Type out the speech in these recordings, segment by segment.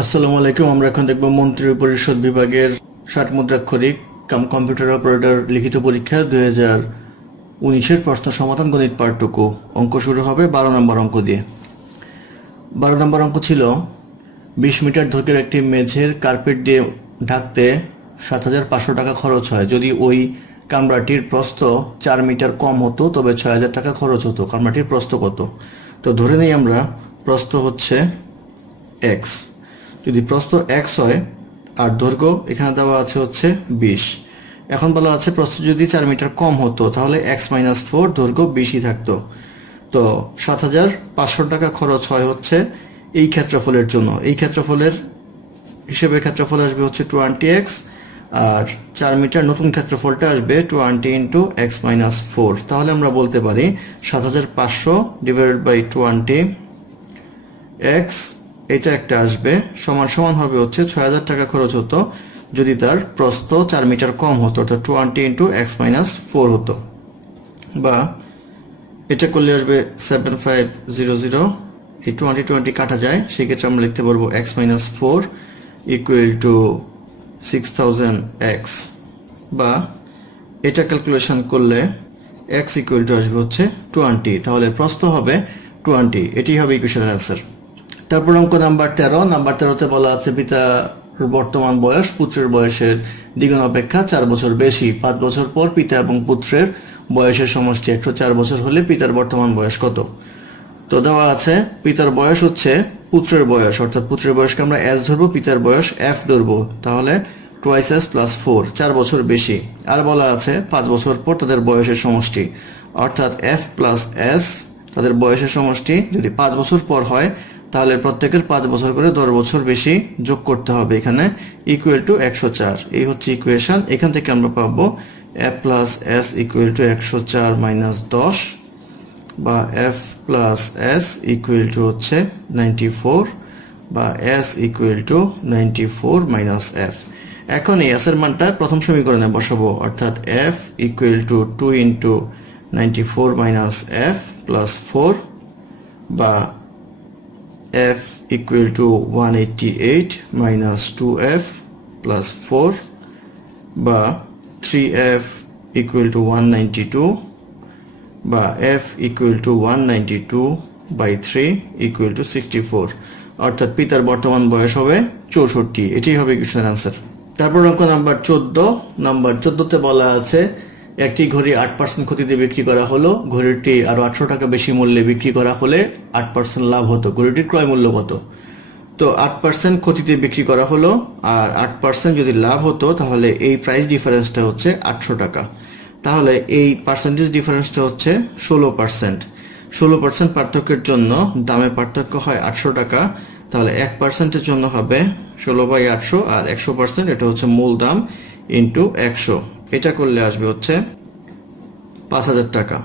আসসালামু আলাইকুম। আমরা এখন দেখব মন্ত্রী পরিষদ বিভাগের 60 মুদ্রাক্ষরিক কম্পিউটার অপারেটর লিখিত পরীক্ষা 2019-এর প্রশ্ন সমাধান গণিত পাঠটুকু। অঙ্ক শুরু হবে 12 নম্বর অঙ্ক দিয়ে। 12 নম্বর অঙ্ক ছিল 20 মিটার দৈর্ঘ্যের একটি মেঝের কার্পেট দিয়ে ঢাকতে 7,500 টাকা খরচ হয়। যদি ওই কামরাটির প্রস্থ 4 মিটার কম হতো তবে 6,000 টাকা খরচ হতো। কামরাটির প্রস্থ কত? তো ধরে নেই আমরা প্রস্থ হচ্ছে x। যদি প্রস্থ x হয় আর দৈর্ঘ্য এখানে দেওয়া আছে হচ্ছে 20। এখন বলা আছে প্রস্থ যদি 4 মিটার কম হতো তাহলে x - 4 দৈর্ঘ্য 20ই থাকতো। তো 7,500 টাকা খরচ হয় হচ্ছে এই ক্ষেত্রফলের জন্য। এই ক্ষেত্রফলের হিসেবে ক্ষেত্রফল আসবে হচ্ছে 20x, আর 4 মিটার নতুন ক্ষেত্রফলটা আসবে 20 × x - 4। তাহলে আমরা বলতে পারি 7,500 / 20x এটা একটা আসবে সমান সমান হবে হচ্ছে 6,000 টাকা খরচ হতো যদি তার প্রস্থ 4 মিটার কম হতো, অর্থাৎ 20 × x - 4 হতো। বা এটা করলে আসবে 7500। এই 20 কাটা যায়, সেক্ষেত্রে আমরা লিখতে পারবো x - 4 = 6000x। বা এটা ক্যালকুলেশন করলে x = আসবে হচ্ছে 20। তাহলে প্রস্থ হবে 20। এটি হবে ইকুয়েশনের অ্যান্সার। তারপর অঙ্ক নাম্বার 13। নাম্বার 13তে বলা আছে পিতার বর্তমান বয়স পুত্রের বয়সের দ্বিগুণ অপেক্ষা 4 বছর বেশি। 5 বছর পর পিতা এবং পুত্রের বয়সের সমষ্টি 104 বছর হলে পিতার বর্তমান বয়স কত? তো দেওয়া আছে পিতার বয়স হচ্ছে পুত্রের বয়স, অর্থাৎ পুত্রের বয়সকে আমরা s ধরবো, পিতার বয়স f ধরবো। তাহলে 2s + 4, 4 বছর বেশি। আর বলা আছে 5 বছর পর তাদের বয়সের সমষ্টি, অর্থাৎ f + s তাদের বয়সের সমষ্টি যদি 5 বছর পর হয় তাহলে প্রত্যেকের 5 বছর করে 10 বছর বেশি যোগ করতে হবে এখানে, = 104। এই হচ্ছে ইকুয়েশন। এখান থেকে আমরা পাবো f + s = 104 - 10, বা f + s = হচ্ছে 94, বা s = 94 - f। এখন এই s এর মানটা প্রথম সমীকরণে বসাবো, অর্থাৎ f = 2 × 94 - f + 4, বা f = 188 - 2f + 4, বা 3f = 192, বা f = 192/3 = 64। অর্থাৎ পিতার বর্তমান বয়স হবে 64। এটাই হবে ইকুয়েশনের आंसर। তারপর অঙ্ক নাম্বার 14। নাম্বার 14তে বলা আছে একটি ঘড়ি 8% ক্ষতিতে বিক্রি করা হলো। ঘড়িটি আরো 800 টাকা বেশি মূল্যে বিক্রি করা হলে 8% লাভ হতো। ঘড়িটির ক্রয় মূল্য কত? তো 8% ক্ষতিতে বিক্রি করা হলো আর 8% যদি লাভ হতো তাহলে এই প্রাইস ডিফারেন্সটা হচ্ছে 800 টাকা। তাহলে এই পার্সেন্টেজ ডিফারেন্সটা হচ্ছে 16%। 16% পার্থক্যের জন্য দামে পার্থক্য হয় 800 টাকা। তাহলে 1%-এর জন্য হবে 16/800, আর 100% এটা হচ্ছে মূল দাম × 100। এটা করলে আসবে হচ্ছে 5,000 টাকা,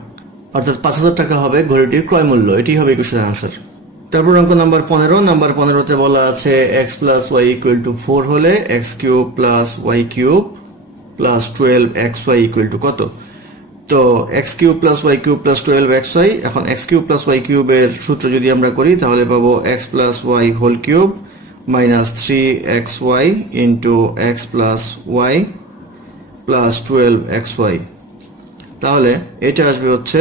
অর্থাৎ 5,000 টাকা হবে ঘড়িটির ক্রয় মূল্য। এটি হবে ইকুয়েশনের आंसर। তারপর অঙ্ক নাম্বার 15। নাম্বার 15তে বলা আছে x + y = 4 হলে x³ + y³ + 12xy = কত? তো x³ + y³ + 12xy। এখন x³ + y³ এর সূত্র যদি আমরা করি তাহলে পাবো x + y² - 3xy × x + y + 12xy। তাহলে এটা আসবে হচ্ছে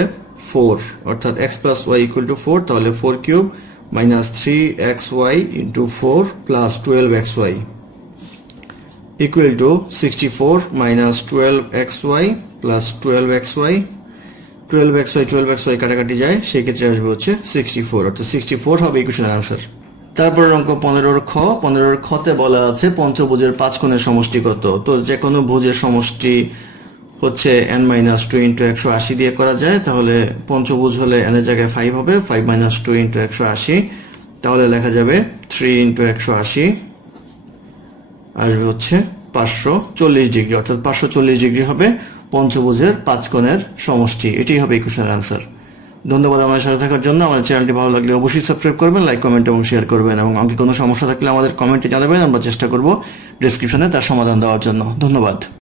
4, অর্থাৎ x + y = 4। তাহলে 4³ - 3xy × 4 + 12xy = 64 - 12xy + 12xy। 12xy কাটাকাটি যায়, সেই ক্ষেত্রে আসবে হচ্ছে 64, অর্থাৎ 64 হবে ইকুয়েশনের आंसर। তারপর অঙ্ক 15-র খ। 15-র খতে বলা আছে পঞ্চভুজের 5 কোণের সমষ্টি কত? তো যে কোনো ভুজের সমষ্টি হচ্ছে n - 2 × 180 দিয়ে করা যায়। তাহলে পঞ্চভুজ হলে n এর জায়গায় 5 হবে, 5 - 2 × 180। তাহলে লেখা যাবে 3 × 180 আসবে হচ্ছে 540 ডিগ্রি, অর্থাৎ 540 ডিগ্রি হবে পঞ্চভুজের 5 কোণের সমষ্টি। এটাই হবে ইকুয়েশনের आंसर। ধন্যবাদ আমাদের সাথে থাকার জন্য। আমাদের চ্যানেলটি ভালো লাগলে অবশ্যই সাবস্ক্রাইব করবেন, লাইক, কমেন্ট এবং শেয়ার করবেন, এবং অঙ্কে কোনো সমস্যা থাকলে আমাদের কমেন্টে জানাবেন। আমরা চেষ্টা করব ডেসক্রিপশনে তার সমাধান দেওয়ার জন্য। ধন্যবাদ।